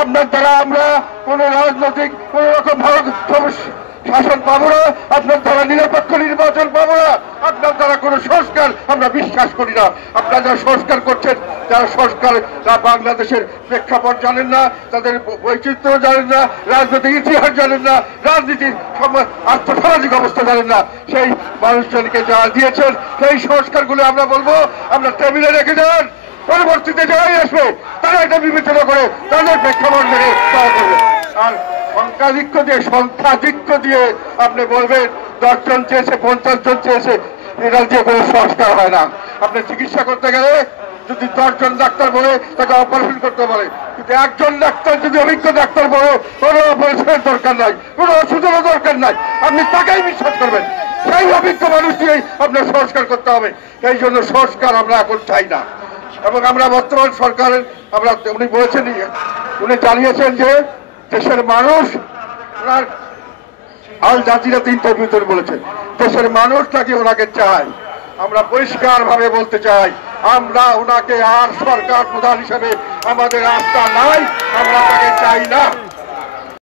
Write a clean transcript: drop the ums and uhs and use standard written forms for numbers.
আপনার দ্বারা আমরা কোন রাজনৈতিক কোন রকম শাসন পাবো না, আপনার দ্বারা নিরপেক্ষ নির্বাচন পাবো না, আপনার দ্বারা কোনো সংস্কার আমরা বিশ্বাস করি না। আপনারা যারা সংস্কার করছেন, যারা সংস্কার বাংলাদেশের প্রেক্ষাপট জানেন না, তাদের বৈচিত্র্য জানেন না, রাজনৈতিক ইতিহাস জানেন না, রাজনীতির আর্থসামাজিক অবস্থা জানেন না, সেই মানুষজনকে যারা দিয়েছেন সেই সংস্কারগুলো আমরা বলবো আমরা টেবিলে রেখে যান। পরবর্তীতে যারাই আসবে তারা এটা বিবেচনা করে তাদের প্রেক্ষাপট মেনে তারা করবে। আর সংখ্যাধিক্য দিয়ে আপনি বলবেন 10 জন চেয়েছে, 50 জন চেয়েছে, এটা দিয়ে কোনো সংস্কার হয় না। আপনি চিকিৎসা করতে গেলে যদি 10 জন ডাক্তার বলে তাকে অপারেশন করতে বলে, কিন্তু একজন ডাক্তার যদি অভিজ্ঞ ডাক্তার বলে কোনো অপারেশনের দরকার নাই, কোনো ওষুধেরও দরকার নাই, আপনি তাকেই বিশ্বাস করবেন। সেই অভিজ্ঞ মানুষ দিয়েই আপনার সংস্কার করতে হবে। এই জন্য সংস্কার আমরা এখন চাই না। এবং আমরা বর্তমান সরকারের উনি বলেছেন, উনি জানিয়েছেন যে দেশের মানুষ, ওনার আল জাজিরাতে ইন্টারভিউতে বলেছেন দেশের মানুষ নাকি ওনাকে চায়। আমরা পরিষ্কার ভাবে বলতে চাই, আমরা ওনাকে আর সরকার প্রধান হিসেবে আমাদের আস্থা নাই, আমরা তাকে চাই না।